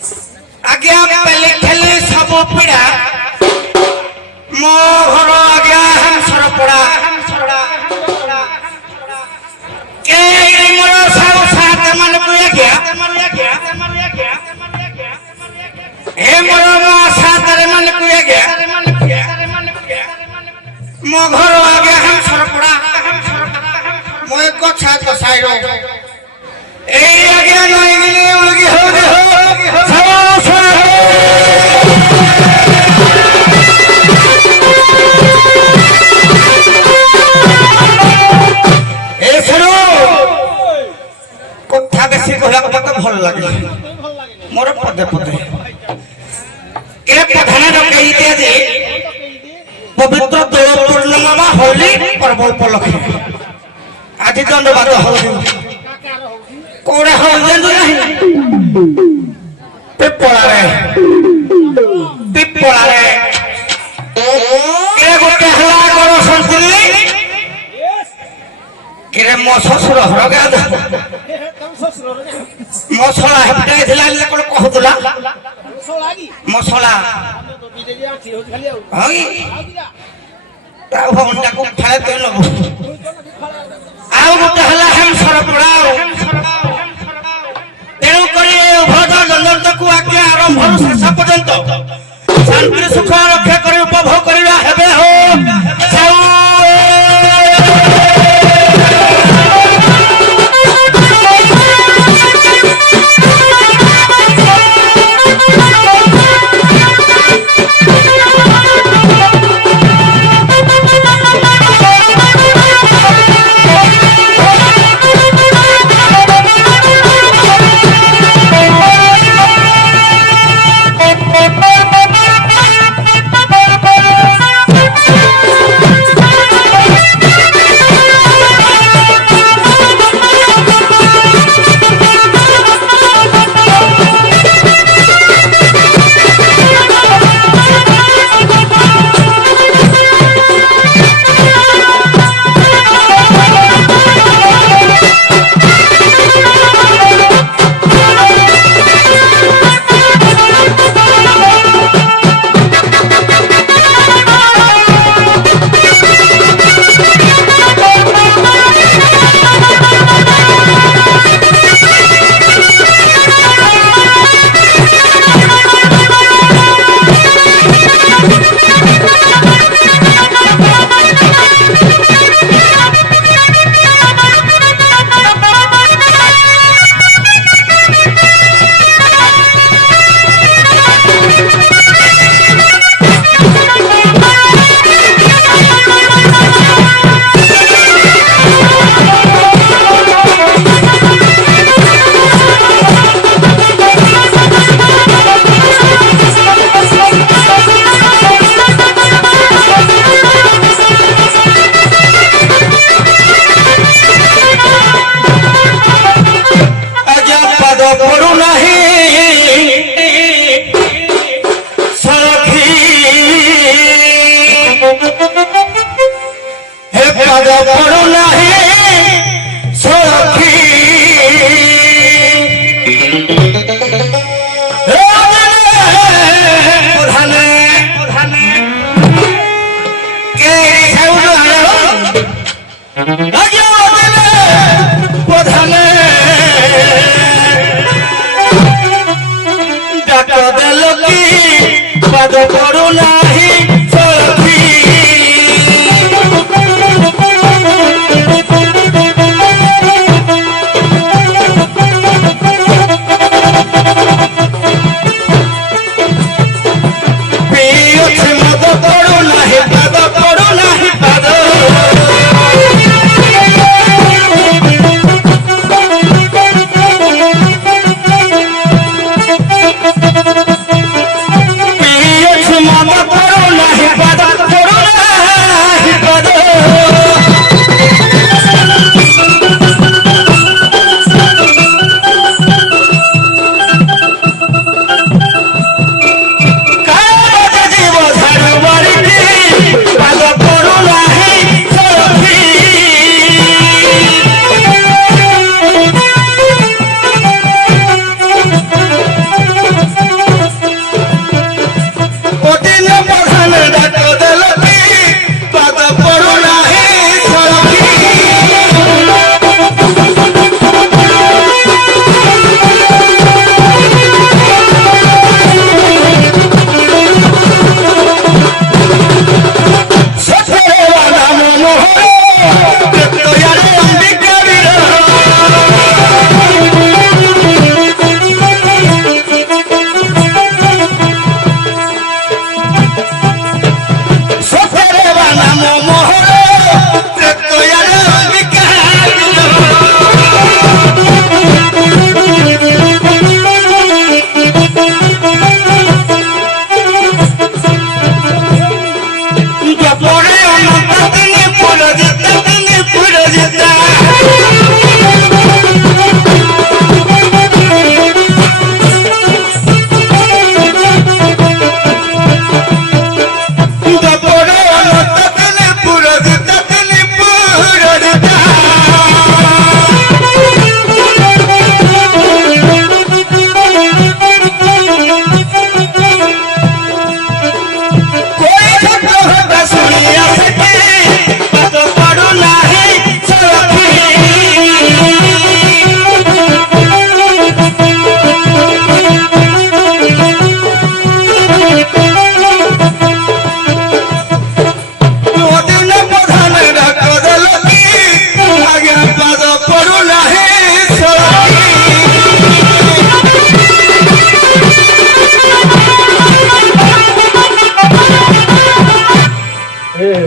आज्ञा पहले खेले सब पीड़ा मो घर आज्ञा हम सरपड़ा के मोर साउ साथ मन को आज्ञा हे मोर मा साथ मन को आज्ञा मो घर आज्ञा हम सरपड़ा मो एक छात साइरो ए आज्ञा नहीं मिले उलगी हो কথা বেশি কহিলা কথা ভাল লাগে মোর পদে পদে কে প্রধান রকাই দিয়ে যে পবিত্র দোল পূর্ণিমা বা হোলি পর্ব উপলক্ষে আজি দণ্ডবাদ হউছি কোড়ে হউছে নাই পিপড়ারে কে গোটে হলা করো শুনছিলি কেরে মো শ্বশুর ঘর গাদ মশলা হেপটাই ଥିଲା লে কোন কହୁଥିଲା মশলা হই তা ভন্ডা কো খালে তো নব ଆଉ ଗୋଟେ ହେଲା ହେମ ସରପଡ଼ା ତେଣୁ କରି ଭୋଟ ଦଣ୍ଡକୁ ଆଜ୍ଞା ଆରମ୍ଭରୁ ଶେଷ ପର୍ଯ୍ୟନ୍ତ ଶାନ୍ତି ସୁଖ ରକ୍ଷା କରି ଉପଭୋଗ କରିବା ହେବେ ହୋ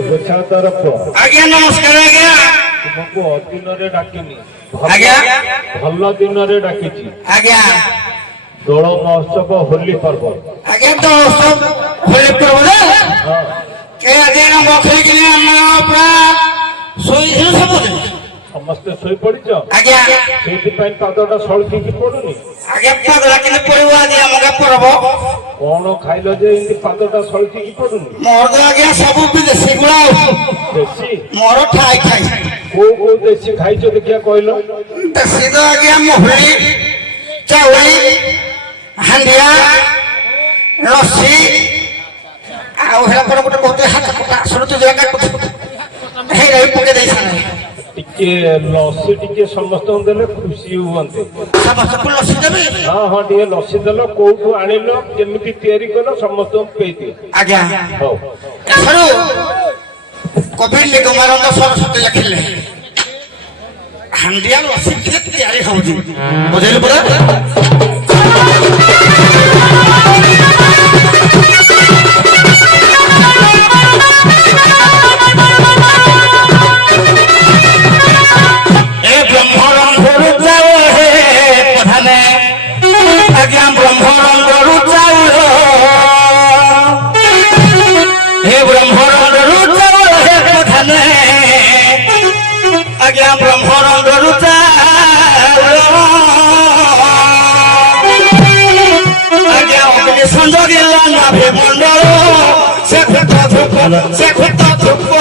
ଗୋଛା ତରଫ ଆଜ୍ଞା ନମସ୍କାର ଆଜ୍ଞା ତୁମକୁ ଅଦିନରେ ଡାକିନି ଆଜ୍ଞା ଭଲ ଦିନରେ ଡାକିଛି ଆଜ୍ଞା ଦୋଳ ମହୋତ୍ସବ ହୋଲି ପର୍ବ ଆଜ୍ଞା ତ ହୋଲି ପର୍ବରେ ହଁ କେ ଆଜ୍ଞା ମଖେଇକିନି ଆମେ ପୁରା ଶୋଇଥିଲୁ ସବୁଦିନ ସମସ୍ତେ ଶୋଇପଡ଼ିଛ ଆଜ୍ଞା ସେଇଥିପାଇଁ ପାଦଟା ସଳକିକି ପଡୁନି ଆଜ୍ଞା ପାଦଟା କେମିତି ପଡିବ ଆଜି ଆମକା ପର୍ବ କଣ ଖାଇଲ ଯେ ଏମିତି ପାଦଟା ସଳକିକି ପଡୁନି ମୋର ତ ଆଜ୍ଞା ସବୁ ବିଦେଶୀ ଗୁଳା ଦେଶୀ ମୋର ଠାଇ ଖାଇ କୋଉ ଦେଶୀ ଖାଇଛ ଦେଖିଆ କହିଲ ଦେଶୀ ତ ଆଜ୍ଞା ମହୁଳି ଚାଉଳି ହାଣ୍ଡିଆ ଲସି ଆଉ ହେଲା କଣ ଗୋଟେ କହୁଥିଲେ ହାତ କଟା ଶୁଣୁଛୁ ଜାଗା ହେଇରା ବି ପକେଇ ଦେଇ ସାର ଟିକେ ଲସି ଟିକେ ସମସ୍ତଙ୍କୁ ଦେଲେ ଖୁସି ହୁଅନ୍ତେ ସମସ୍ତଙ୍କୁ ଲସି ଦେବି ହଁ ହଁ ଟିକେ ଲସି ଦେଲ କୋଉଠୁ ଆଣିଲ କେମିତି ତିଆରି କଲ ସମସ୍ତଙ୍କୁ ପେଇଦିଅ ଆଜ୍ଞା ହଉ ଏଥରୁ କବି ନିଗମାନନ୍ଦ ସରସ୍ୱତୀ ଲେଖିଲେ ହାଣ୍ଡିଆ ଲସି ଟିକେ ତିଆରି ହଉଛି ବୁଝିଲୁ ପରା ଆଜ୍ଞା ବ୍ରହ୍ମରଙ୍ଗରୁ ଚାଉଳ ହେ ବ୍ରହ୍ମରଙ୍ଗରୁ ଚାଉଳ ହେ ପ୍ରଧାନେ ଆଜ୍ଞା ବ୍ରହ୍ମରଙ୍ଗରୁ ଚାଉଳ ଆଜ୍ଞା ଅଗ୍ନି ସଂଯୋଗିଲା ନାଭି ମଣ୍ଡଳ ସେ ଖୁତ ଧୂପ ସେ ଖୁତ ଧୂପ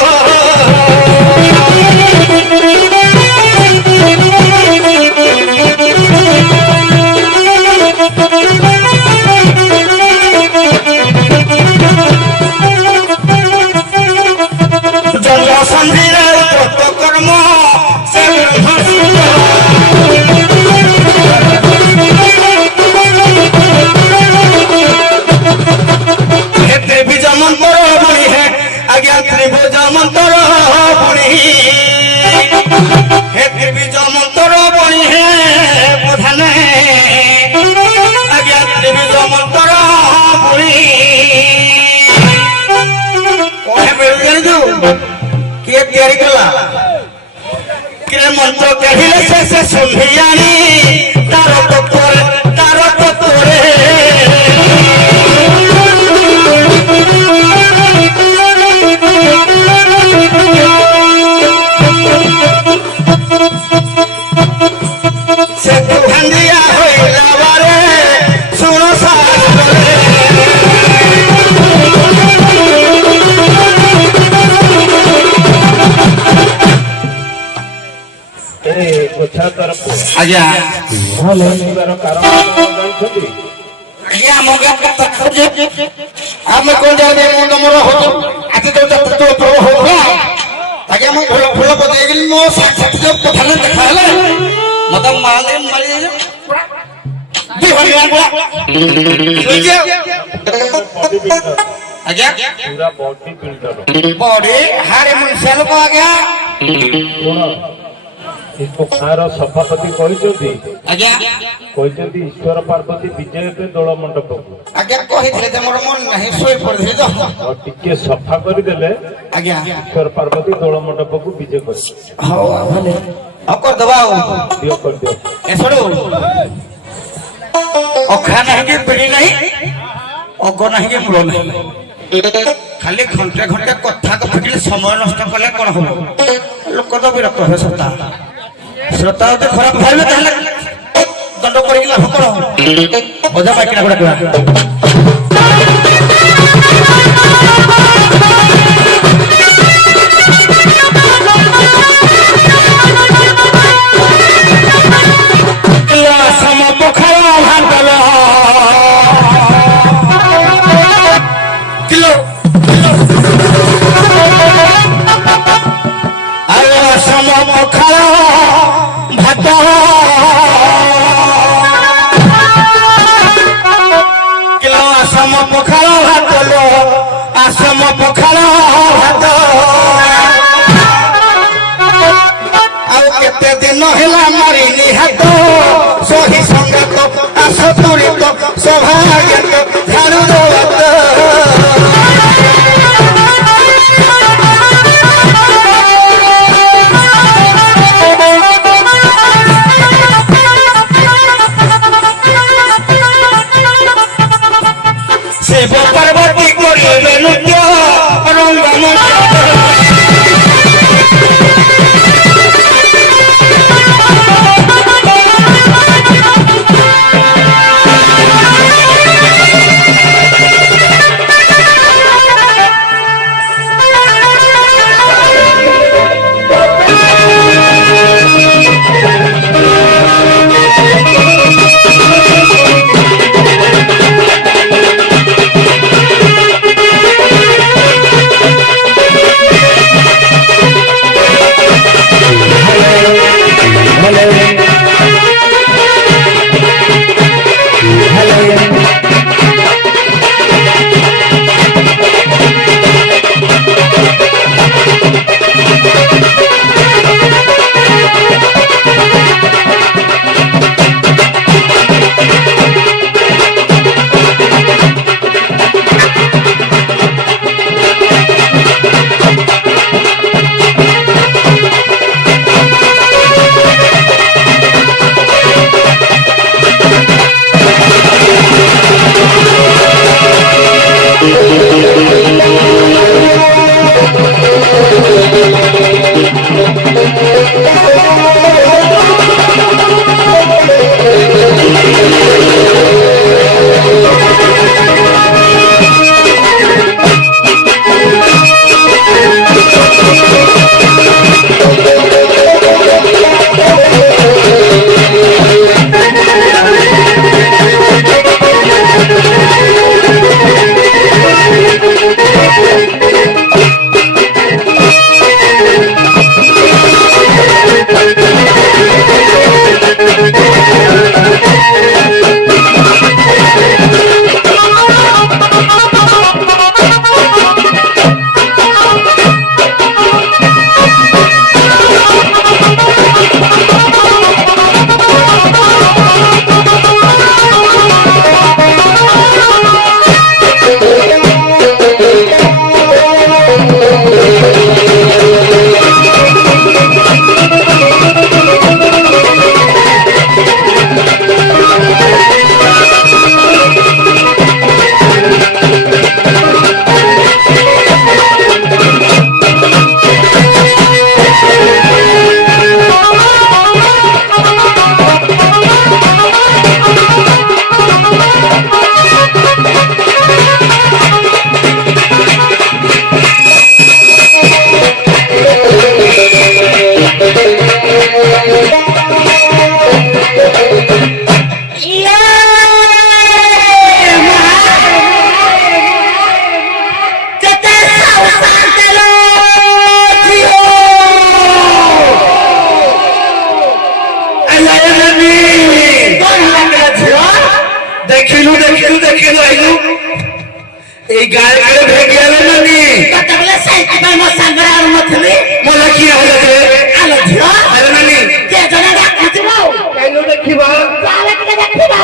मंत्र कहले से सुनियानी तारो पतोरे से तू हंडिया होइला बारे सुनो ଗୋଛା ତରଫ ଆଜ୍ଞା ଭଲ ହେଇଯିବାର କାରଣ ଜାଣିଛନ୍ତି ଆଜ୍ଞା ଆମ ଆମେ କଣ ଜାଣି ମୁଁ ତମର ହଉଛୁ ଆଜି ତ ପ୍ରଭୁ ହଉଥିଲା ଆଜ୍ଞା ମୁଁ ଭଲ ଫୁଲ ପକେଇକିନି ମୋ ସାକ୍ଷାତ ଯୋଉ ପ୍ରଧାନ ଦେଖା ହେଲେ ମତେ ମାଲି ଆଜ୍ଞା ପୁରା ବଡି ବିଲ୍ଡର ବଡି ହାରେ ମଣିଷ ଲୋକ ଆଜ୍ଞା ଗାଁର ସଭାପତି କହିଛନ୍ତି ଆଜ୍ଞା କହିଛନ୍ତି ଈଶ୍ୱର ପାର୍ବତୀ ବିଜେ ହେବେ ଦୋଳ ମଣ୍ଡପକୁ ଆଜ୍ଞା କହିଥିଲେ ଯେ ମୋର ମନ ନାହିଁ ଶୋଇ ପଡିଥିଲି ତ ଟିକେ ସଫା କରିଦେଲେ ଆଜ୍ଞା ଈଶ୍ୱର ପାର୍ବତୀ ଦୋଳ ମଣ୍ଡପକୁ ବିଜେ କରିବେ ହଉ ଭଲେ ଆଉ କରିଦବା ଆଉ ଦିଅ କରିଦିଅ ଏ ଶୁଣୁ ଅଖା ନାହିଁ କି ପିଢି ନାହିଁ ଅଗ ନାହିଁ କି ମୂଳ ନାହିଁ ଖାଲି ଘଣ୍ଟେ ଘଣ୍ଟେ କଥା କହିଲେ ସମୟ ନଷ୍ଟ କଲେ କଣ ହବ ଲୋକ ତ ବିରକ୍ତ ହେବେ ଶ୍ରୋତା ଯଦି ଖରାପ ଭାବିବେ ତାହେଲେ ଦଣ୍ଡ କରିକି ଲାଭ କଣ ଅଜା ପାଇକିନା ଗୋଟେ କୁହା ପଖାଳ ଭାତ ଆସମ ପଖାଳ ଭାତ ଆଉ କେତେ ଦିନ ହେଲା ମାରିନି ହାତ ସହି ସଂଗାତ ଆସ ତୁରିତ ସଭାଗତ ଝାଡୁ ଦୋତ শিব পার্বতী করিবে নৃত্য রঙ্গমঞ্চ দেখিলু দেখিলু দেখিলু আইলু এই গায়ে গায়ে ভেগিয়ালে নানি তাহলে সেইটাই মো সাঙ্গরে আর মথলি মোলা কি হলো যে আলো ঝিও আরে নানি কে জনে ডাকিব কাইলো দেখিবা তাহলে কে দেখিবা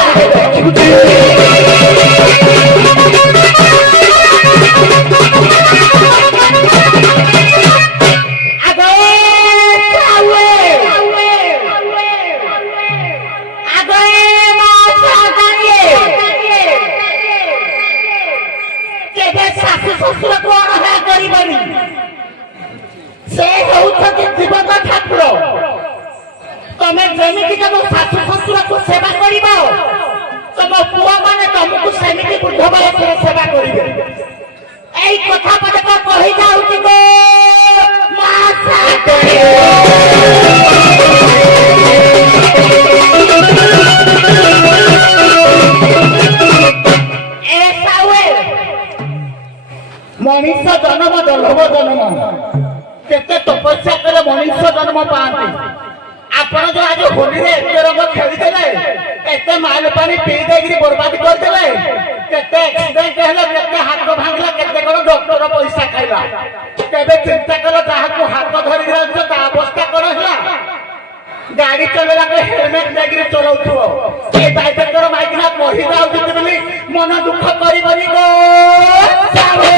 तमे जेमिति जब सासु ससुर को सेवा करिबो तम पुआ माने तुमको सेमिति बुद्ध बयस रे सेवा करिबे एई कथा पटे को कहि जाउती गो मासा ए सावे मनुष्य जन्म दुर्लभ जन्म केते तपस्या करे मनुष्य जन्म पाती आपण जो आज होली रे एते रंग खेली देले एते माल पानी पी देगिरी बर्बाद कर देले केते एक्सीडेंट होला केते हाथ भांगला केते कोन डॉक्टर पैसा खाइला केबे चिंता कलो जहा को हाथ धरि रहछ ता अवस्था कोन होला गाड़ी चलेला के हेलमेट देगिरी चलाउथो ए ड्राइवर माइकना महि जाउ दिते बोली मन दुख करिबनी गो सावे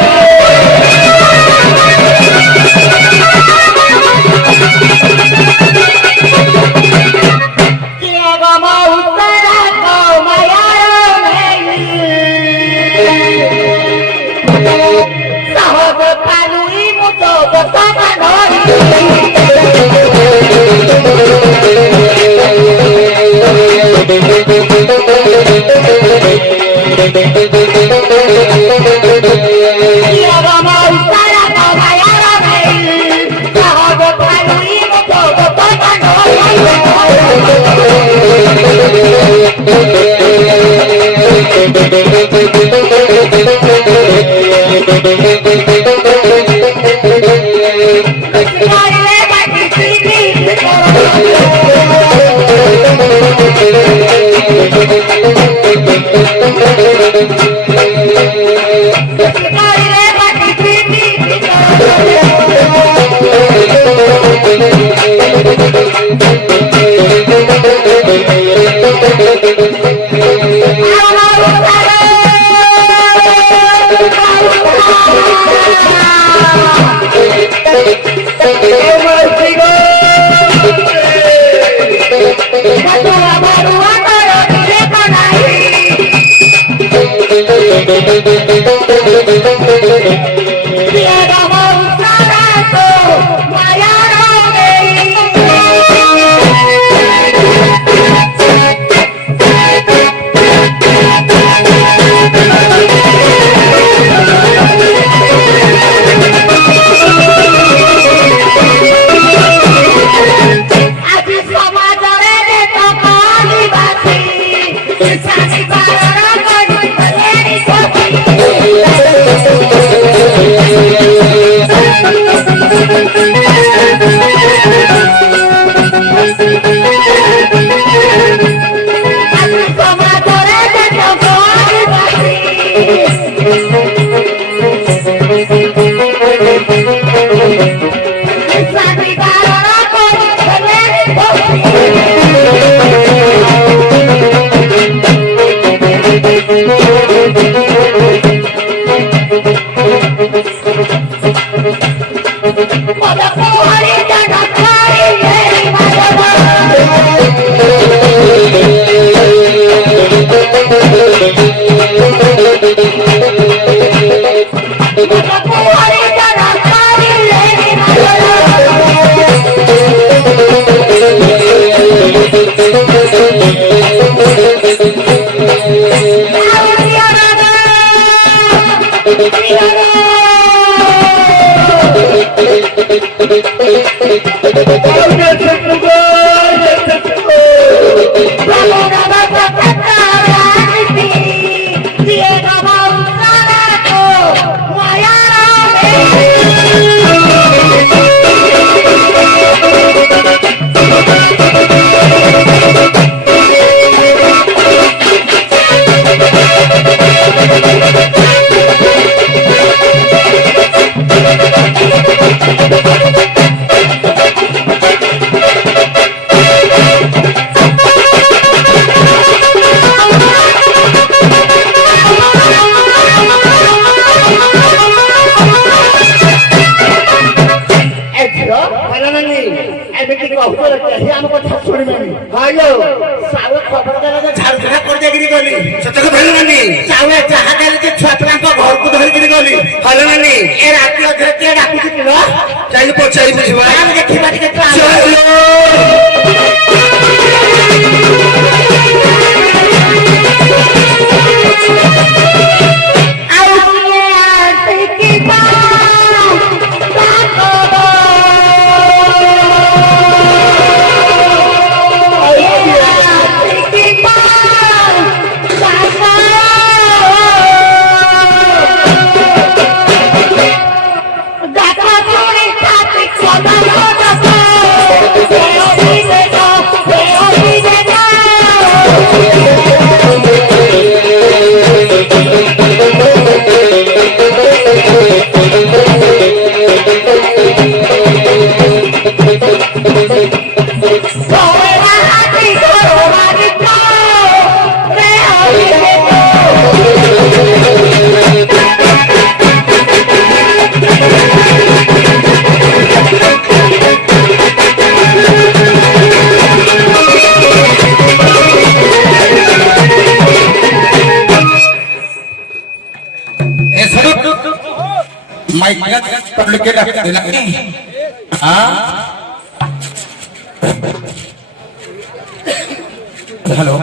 हेलो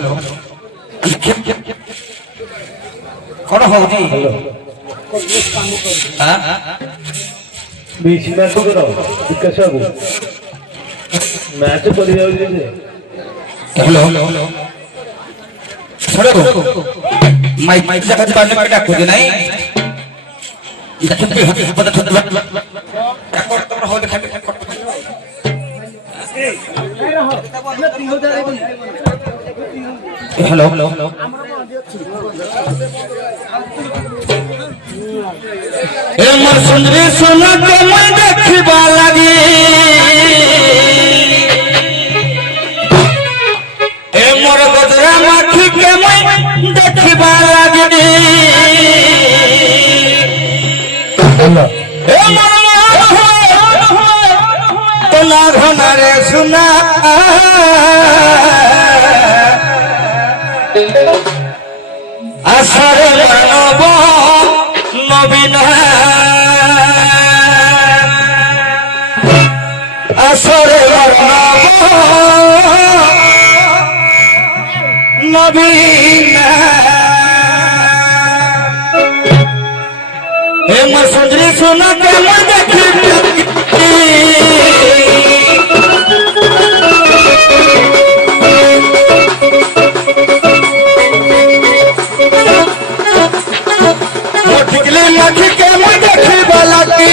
କଣ ହଉଛି ବିଶ୍ୱନାଥଙ୍କର ବିକାଶ ବାବୁ ମ୍ୟାଚ କରି ଯାଉଛି ଯେ ହ୍ୟାଲୋ ମାଇକ୍ ଜାଗା ପାଣି ପାଇଁ ଡାକୁଛି ନାଇଁ ଦେଖନ୍ତି ପଦ ଛତ୍ର ଡାକର ତମର ହଉ ଦେଖାବେ ହ୍ୟାଲୋ ए मोर सुंदरी सोना के मैं देखबा लगी ए मोर गजरा माखी के मैं देखबा लगी ए मोर तो ना घना रे सुना आसरे बनब नवीन আসরে নবীন হে মোর সুন্দরী সোনা কেমন দেখি ঠিকলে লাঠি কেমন দেখি বালাটি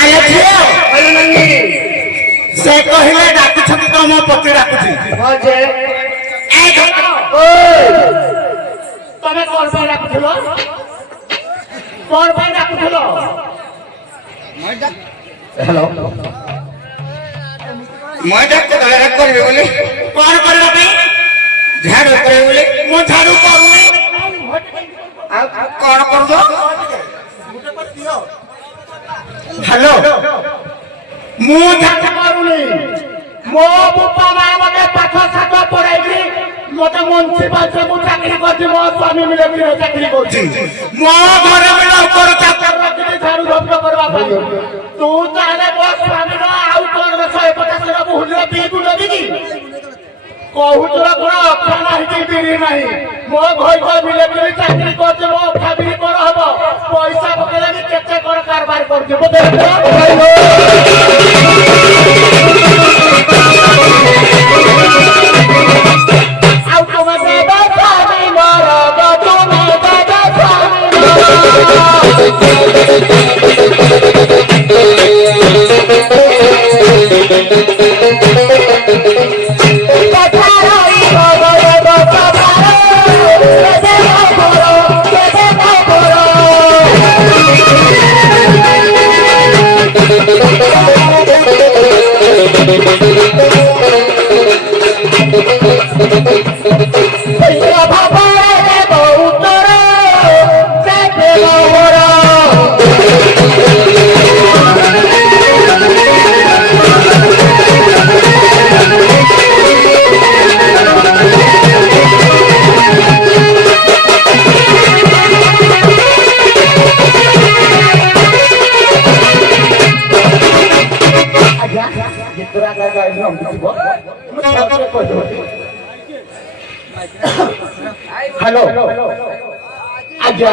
ଆରେ ଝିଅ ସେ କହିଲେ ଡାକୁଛନ୍ତି ତ ମୋ ପତି ଡାକୁଛି ଏ ଘର ତମେ କଣ ପାଇଁ ଡାକୁଥିଲ କଣ ପାଇଁ ଡାକୁଥିଲ মই ডাক্তার করবে বলে କଣ କରିବା ପାଇଁ ঝাড়ু করবে বলে ମୁଁ ଝାଡୁ କରୁନି কଣ করব ହ୍ୟାଲୋ ମୁଁ ଝାଡୁ କରୁନି ମୋ ବାପା ମା ମତେ ପାଠ ସାଠ ପଢାଇକି ମତେ ମ୍ୟୁନିସିପାଲିଟିରେ ମୁଁ ଚାକିରି କରିଛି ମୋ ସ୍ୱାମୀ ମିଳିମିଳିରେ ଚାକିରି କରୁଛି ମୋ ଘରେ ବି ନୌକର ଚାକର ରଖିଛି ଝାଡୁ ଝପଟ କରିବା ପାଇଁ ତୁ ତାହେଲେ ମୋ ସ୍ୱାମୀର ଆଉ କଣ 150 ଭୁଲିର ପିଇକୁ ନେବି କି କହୁଛର କଣ ଅଖା ନାହିଁ କି ବିରି ନାହିଁ ମୋ ଘର ମିଳିମିଳି ଚାକିରି କରୁଛି ମୋ ଅଖା ବିରି କଣ ହବ ପଇସା ପକେଇଲେ ବି କେତେ କଣ କାରବାର କରୁଛି ବୋଧେ ଆଉ ତୁମେ ଦେବ ସ୍ୱାମୀ ମୋର ତୁମେ ଦେବ ହ୍ୟାଲୋ ଆଜ୍ଞା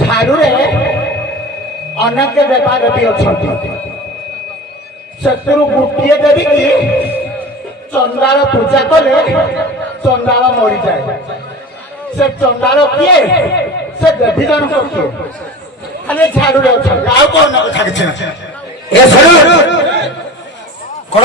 ଝାଡୁରେ ଅନେକ ଦେବାଦେବୀ ଅଛନ୍ତି ସେଥିରୁ ଗୋଟିଏ ଦେବୀ କି ଚଣ୍ଡାଳ ପୂଜା କଲେ ଚଣ୍ଡାଳ ମରିଯାଏ ସେ ଚଣ୍ଡାଳ କିଏ ସେ ଦେବୀ ଜଣକ କିଏ ଖାଲି ଝାଡୁରେ ଅଛନ୍ତି ଆଉ କଣ କଥା କିଛି ନାହିଁ এ সরু কোন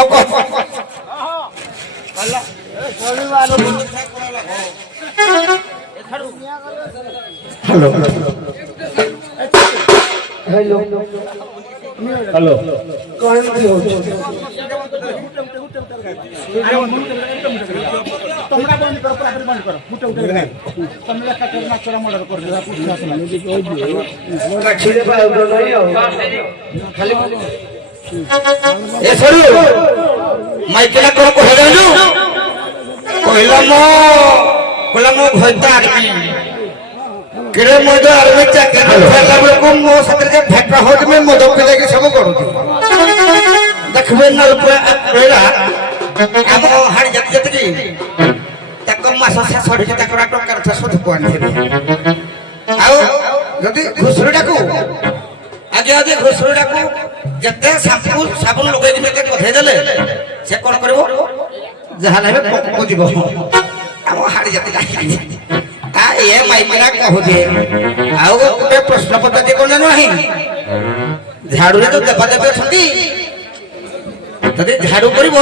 হ্যালো এ সরু মাইকেলা কোন কহিলালু কহিলা মো ভয়তা আর্মি কেড়ে মজা আর্মি চাকরি ফেলা বেলকু মো সাথে যে ভেটা হচ্ছে মে মদ পিলাকি সব করুছি দেখবে নলপুরা কহিলা আম হাড়ি জাতি জাতি তাকে মাস শেষ হয়েছে তাকে টঙ্কার শেষ ধুকু আনিছে ଆଉ ଯଦି ଘୁଷୁରିଟାକୁ ଆଗେ ଆଗେ ଘୁଷୁରିଟାକୁ ଯେତେ ସାବୁନ ଲଗେଇକି ଯେତେ ପଠେଇ ଦେଲେ ସେ କଣ କରିବ ଯାହା ହେଲେ ପୋକ ଯିବ ଆମ ହାଡି ଜାତି ଲାଗିଛି ଏ ମାଇକିନା କହୁଛି ଆଉ ଗୋଟେ ପ୍ରଶ୍ନ ପଚାରି କଣ ଜାଣୁ ନାହିଁ ଝାଡୁରେ ଯୋଉ ଦେବାଦେବୀ ଅଛନ୍ତି ଯଦି ଝାଡୁ କରିବ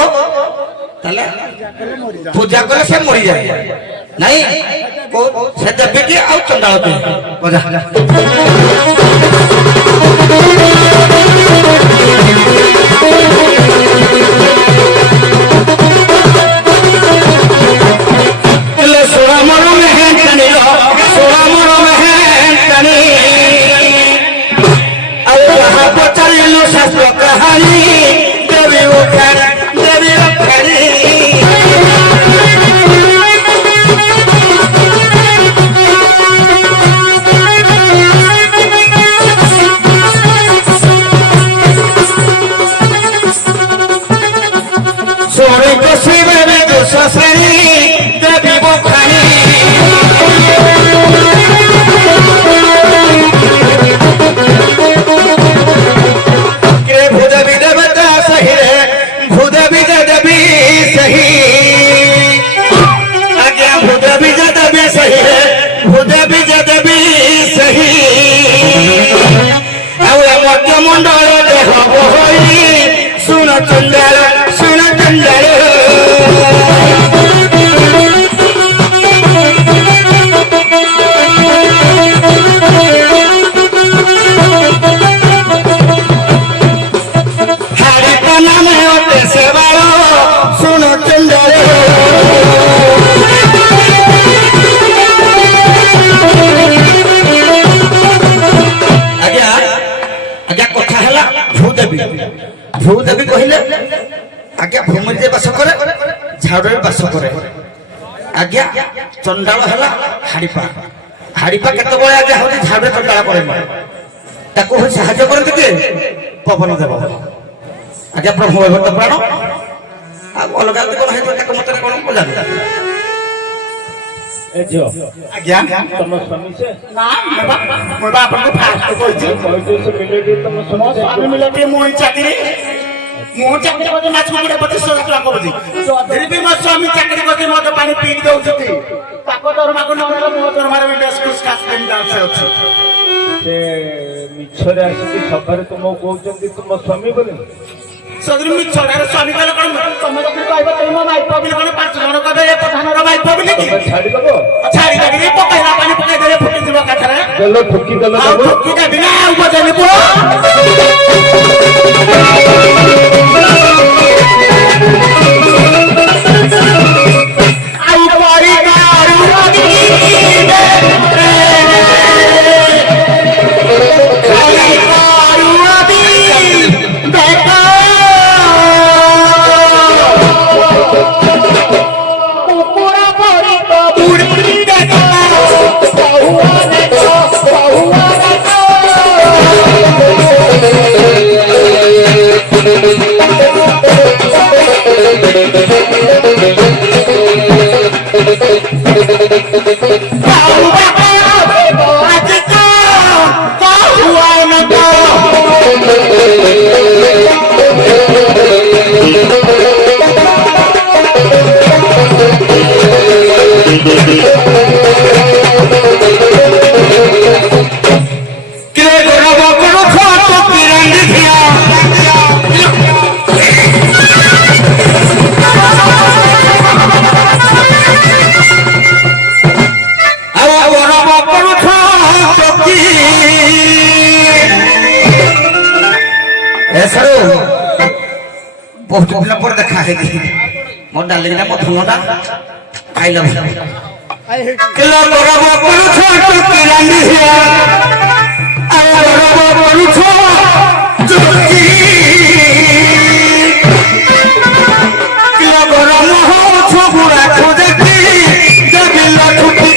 ତାହେଲେ ପୂଜା କଲେ ସେ ମରିଯାଏ ନାଇଁ ସେ ଦେବୀ କି ଆଉ ଚଣ୍ଡାଳ ବଜା শাস্ত্র কাহানি দেবী सही ଚଣ୍ଡାଳ ଶୁଣ ଚଣ୍ଡାଳ ভূদেবী কহিলে আজ্ঞা ভূমির যে বাস করে ঝাড়ুরে বাস করে আজ্ঞা চন্ডাଳ ହେଲା ହାଡ଼ିପା ହାଡ଼ିପା କେତେବେଳେ ଆଜ୍ଞା ହଉଛି ଝାଡୁରେ ଚଣ୍ଡାଳ କରେ ତାକୁ ସାହାଯ୍ୟ କରନ୍ତି କିଏ ପବନ ଦେବ ଆଜ୍ଞା ପ୍ରଭୁ ଭଗବତ ପ୍ରାଣ ଆଉ ଅଲଗା କଣ ହେଇଥିବ ତାକୁ ମତେ କଣ ଜାଣି ଆଜ୍ଞା ତମ ସ୍ୱାମୀ ସେ ନା ମୁଁ ବା ଆପଣଙ୍କୁ ଫାଷ୍ଟ କହିଛି ସେ ମିଲେଟି ତମ ମୋ ସ୍ୱାମୀ ମିଲେଟି ମୁଁ ଚାକିରି କରୁଛି ମାଛ କୁକୁଡ଼ା 25,000 ଟଙ୍କା କରୁଛି ଯଦି ବି ମୋ ସ୍ୱାମୀ ଚାକିରି କରୁଛି ମଦ ପାଣି ପିଇ ଦଉଛନ୍ତି ତାଙ୍କ ଦରମାକୁ ନହେଲେ ମୋ ଦରମାରେ ବି ବେଶ ଖୁସି ଅଛି ସେ ମିଛରେ ଆସିକି ସଭାରେ ତୁମକୁ କହୁଛନ୍ତି ତୁମ ସ୍ୱାମୀ ବୋଲି ସଦରି ମିଛରେ ସ୍ୱାମୀ କହିଲେ କଣ ତମେ ଯଦି କହିବ ତମେ ମୋ ମାଇପ ବୋଲି କଣ 5 ଜଣ କହିବେ ଏ ପ୍ରଧାନର ମାଇପ ବୋଲି କି ଛାଡ଼ିଦବ ଛାଡ଼ିଦେବି ପକେଇଲା ପାଣି ପକେଇଦେବେ ଫୁଟିଯିବ କାଠରେ ଦେଲ ଠୁକି ଦେଲ ଆଉ ଠୁକି ଦେବି ନା ଆଉ ବଜେଇବି ପୁଅ बहुत दिन पर देखा है मोर डार्लिंग ना मो धनटा आई लव किलो बराबर करू छो टुकी रानी हिया आई बराबर करू छो टुकी किलो गरम हो छो बुरा खोजे की दबिला टुकी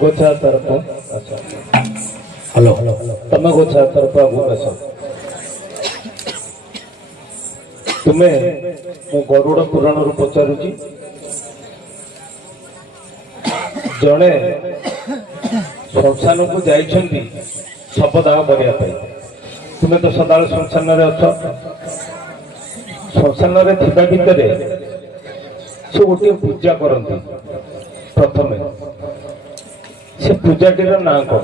ଗୋଛା ତରଫ ଆସ। ହ୍ୟାଲୋ ତମେ ଗୋଛା ତରଫ ଆଗକୁ ଆସ। ତୁମେ ମୁଁ ଗରୁଡ଼ ପୁରାଣରୁ ପଚାରୁଛି, ଜଣେ ଶ୍ମଶାନକୁ ଯାଇଛନ୍ତି ଶବଦାହ କରିବା ପାଇଁ। ତୁମେ ତ ସଦାବେଳେ ଶ୍ମଶାନରେ ଅଛ। ଶ୍ମଶାନରେ ଥିବା ଭିତରେ ସେ ଗୋଟିଏ ପୂଜା କରନ୍ତି। ପ୍ରଥମେ ସେ ପୂଜାଟିର ନାଁ କଣ?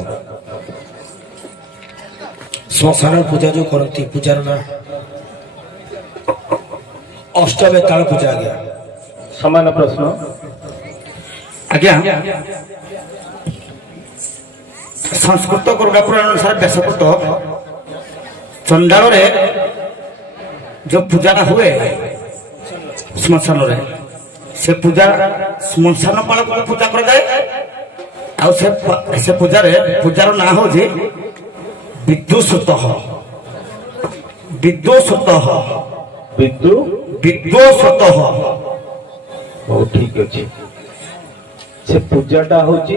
ଶ୍ମଶାନ ପୂଜା ଯୋଉ କରନ୍ତି ପୂଜାର ନାଁ ଅଷ୍ଟବେତାଳ ପୂଜା। ଆଜ୍ଞା ସମାନ ପ୍ରଶ୍ନ। ଆଜ୍ଞା ସଂସ୍କୃତ ଗରୁଡ଼ ପୁରାଣ ଅନୁସାରେ ଦେଶକୃତ ଚଣ୍ଡାଳରେ ଯୋଉ ପୂଜାଟା ହୁଏ ଶ୍ମଶାନରେ, ସେ ପୂଜା ଶ୍ମଶାନ ପାଳକୁ ପୂଜା କରାଯାଏ। ଆଉ ସେ ପୂଜାର ନାଁ ହଉଛି ବିଦ୍ୟୁଷୁତଃ। ବିଦ୍ୟୁଷୁତଃ ବିଦ୍ୟୁଷୁତଃ। ହଉ ଠିକ ଅଛି। ସେ ପୂଜାଟା ହଉଛି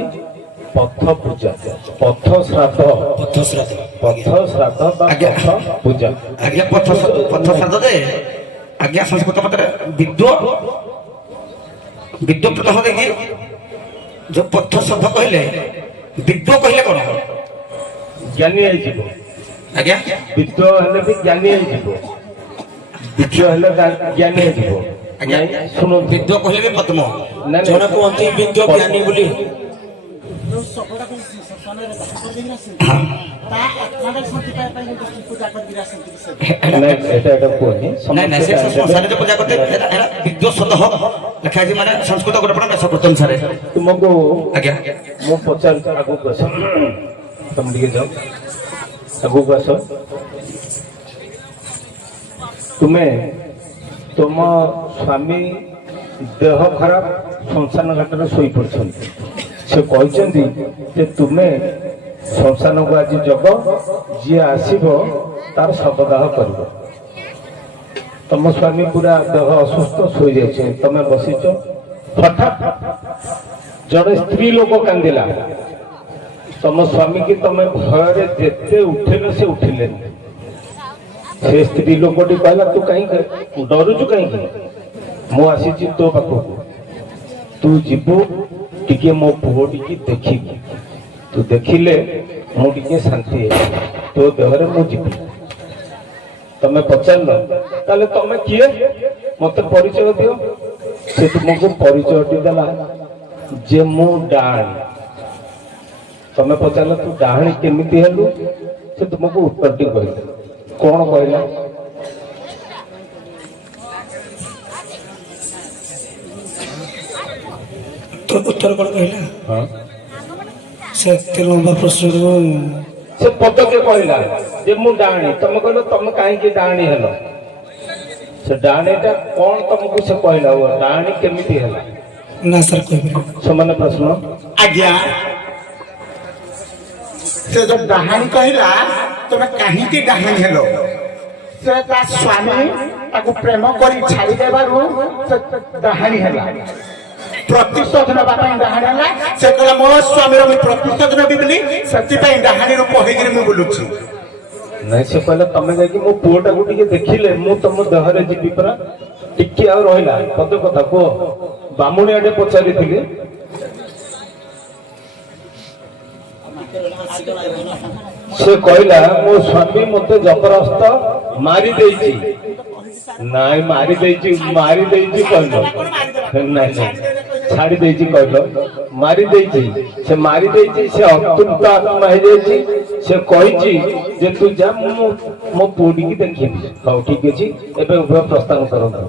ପଥ ପୂଜା, ପଥ ଶ୍ରାଦ୍ଧ। ପଥ ଶ୍ରାଦ୍ଧ। ପଥ ଶ୍ରାଦ୍ଧ ବା ଆଜ୍ଞା। ପଥ ପୂଜା। ଆଜ୍ଞା ପଥ ଶ୍ରାଦ୍ଧ ଯେ ଆଜ୍ଞା ସଂସ୍କୃତ ମତରେ ବିଦ୍ୟୁତ ପ୍ରଥମ ଦେଇକି ଯୋଉ ପଥ ଶ୍ରାଦ୍ଧ କହିଲେ, ବିଦ୍ୟ କହିଲେ କଣ? ଜ୍ଞାନୀ ହେଇଯିବ। ଆଜ୍ଞା ବିଦ୍ୟ ହେଲେ ବି ଜ୍ଞାନୀ ହେଇଯିବ, ବିଦ୍ୟ ହେଲେ ଜ୍ଞାନୀ ହେଇଯିବ। ଆଜ୍ଞା ଶୁଣୁ, ବିଦ୍ୟ କହିଲେ ବି ପଦ୍ମ। ନାଇଁ, ଜଣେ କୁହନ୍ତି ବିଦ୍ୟ ଜ୍ଞାନୀ ବୋଲି। ଏଟା କୁହନି। ନାଇଁ ନାଇଁ ସେ ସଂସାରରେ ପୂଜା କରते ବିଦ୍ୟ ସତଃ ଲେଖା ହେଇଛି, ମାନେ ସଂସ୍କୃତ ଗୋଟେ ପଣ ବେଶକୃତ ଅନୁସାରେ। ତୁମକୁ ଆଜ୍ଞା ମୁଁ ପଚାରୁଛି, ଆଗକୁ ଆସ। ତମେ ଟିକେ ଯାଅ, ଆଗକୁ ଆସ। ତୁମେ ତୁମ ସ୍ୱାମୀ ଦେହ ଖରାପ ଶ୍ମଶାନ ଘାଟରେ ଶୋଇପଡ଼ିଛନ୍ତି। ସେ କହିଛନ୍ତି ଯେ ତୁମେ ଶ୍ମଶାନକୁ ଆଜି ଜଗ, ଯିଏ ଆସିବ ତାର ଶବଦାହ କରିବ। ତମ ସ୍ୱାମୀ ପୁରା ଦେହ ଅସୁସ୍ଥ ଶୋଇଯାଇଛି, ତମେ ବସିଛ। ହଠାତ୍ ଜଣେ ସ୍ତ୍ରୀ ଲୋକ କାନ୍ଦିଲା। ତମ ସ୍ୱାମୀ କି ତମେ ଭୟରେ ଯେତେ ଉଠେଇଲ ସେ ଉଠିଲେନି। ସେ ସ୍ତ୍ରୀ ଲୋକଟି କହିଲା, ତୁ କାହିଁକି ଡରୁଛୁ କାହିଁକି? ମୁଁ ଆସିଛି ତୋ ପାଖକୁ, ତୁ ଯିବୁ ଟିକେ ମୋ ପୁଅ ଟିକେ ଦେଖିବି। ତୁ ଦେଖିଲେ ମୁଁ ଟିକେ ଶାନ୍ତି ହେବି, ତୋ ଦେହରେ ମୁଁ ଯିବି। ତମେ ପଚାରିଲ, ତାହେଲେ ତମେ କିଏ? ମତେ ପରିଚୟ ଦିଅ। ସେ ତୁମକୁ ପରିଚୟଟି ଦେଲା ଯେ ମୁଁ ଡାହାଣୀ। ତମେ ପଚାରିଲ, ତୁ ଡାହାଣୀ କେମିତି ହେଲୁ? ସେ ତୁମକୁ ଉତ୍ତରଟି କହିଲେ। କଣ କହିଲା? ଉତ୍ତର କଣ କହିଲା? ହଁ, ସେ ଏତେ ଲମ୍ବା ପ୍ରଶ୍ନ ସେ ପଦକେ କହିଲା ଯେ ମୁଁ ଡାହାଣୀ। ତମେ କହିଲ, ତମେ କାହିଁକି ଡାହାଣୀ ହେଲ? ସେ ଡାହାଣୀଟା କଣ ତମକୁ ସେ କହିଲା? ଡାହାଣୀ କେମିତି ହେଲା? ନା ସାର୍ କହିବେ। ସମାନ ପ୍ରଶ୍ନ। ଆଜ୍ଞା ସେ ଯୋଉ ଡାହାଣୀ କହିଲା, ତମେ କାହିଁକି ଡାହାଣୀ ହେଲ? ସେ ତା ସ୍ୱାମୀ ତାକୁ ପ୍ରେମ କରି ଛାଡ଼ି ଦେବାରୁ ସେ ଡାହାଣୀ ହେଲା। ପ୍ରତିଶୋଧ ନେବା ପାଇଁ ଡାହାଣୀ ହେଲା। ସେ କହିଲା, ମୋ ସ୍ୱାମୀର ମୁଁ ପ୍ରତିଶୋଧ ନେବି ବୋଲି ସେଥିପାଇଁ ଡାହାଣୀ ରୂପ ହେଇକିରି ମୁଁ ବୁଲୁଛି। ନାଇଁ, ସେ କହିଲା ତମେ ଯାଇକି ମୋ ପୁଅଟାକୁ ଟିକେ ଦେଖିଲେ ମୁଁ ତମ ଦେହରେ ଯିବି ପରା। ଟିକେ ଆଉ ରହିଲା, ପଦେ କଥା କୁହ। ବାମୁଣୀ ଆଡେ ପଚାରିଥିଲି, ସେ କହିଲା ମୋ ସ୍ୱାମୀ ମତେ ଜବରଦସ୍ତ ମାରି ଦେଇଛି। ନାଇଁ, ମାରି ଦେଇଛି କହିଲ। ନାଇଁ ନାଇଁ, ଛାଡି ଦେଇଛି କହିଲ। ମାରି ଦେଇଛି, ସେ ମାରି ଦେଇଛି। ସେ ଅତୃପ୍ତ ଆତ୍ମା ହେଇଯାଇଛି। ସେ କହିଛି ଯେ ତୁ ଯା, ମୁଁ ମୋ ପୁଅଟିକି ଦେଖିବି। ହଉ ଠିକ ଅଛି, ଏବେ ଉଭୟ ପ୍ରସ୍ଥାନ କରନ୍ତୁ।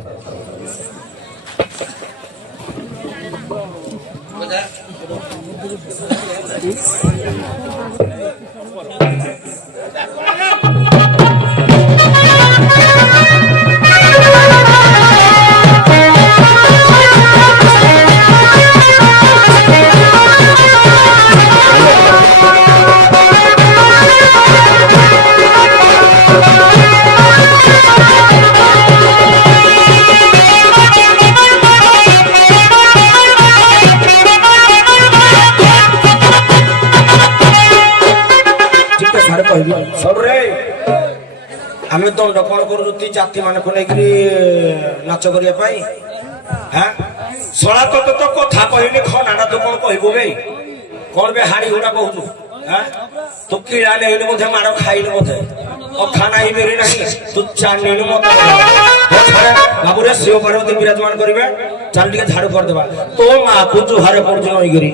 ଦଣ୍ଡ କଣ କରୁଛୁ ତୁଇ ଜାତି ମାନଙ୍କୁ ନେଇକିରି ନାଚ କରିବା ପାଇଁ হ্যাঁ ଶଳା ତତେ ତ କଥା କହିନି ଖନାଟା ତୁ କଣ କହିବୁ ବେ କଣ ବେ ହାଡି ହୁଡା କହୁଛୁ হ্যাঁ ତୁ କିଳା ନେଇନି ବୋଧେ ମାଡ ଖାଇନି ବୋଧେ କଥା ନାହିଁ ମିରି ନାହିଁ ତୁ ଜାଣିନୁ ମତେ ବାବୁରେ ଶିବ ପାର୍ବତୀ ବିରାଜମାନ କରିବେ ଚାଲ ଟିକେ ଝାଡୁ କରିଦେବା ତୋ ମାକୁ ଜୁହାରେ ପଡୁଛୁ ନଇକିରି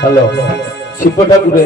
হ্যালো শিব ঠাকুরে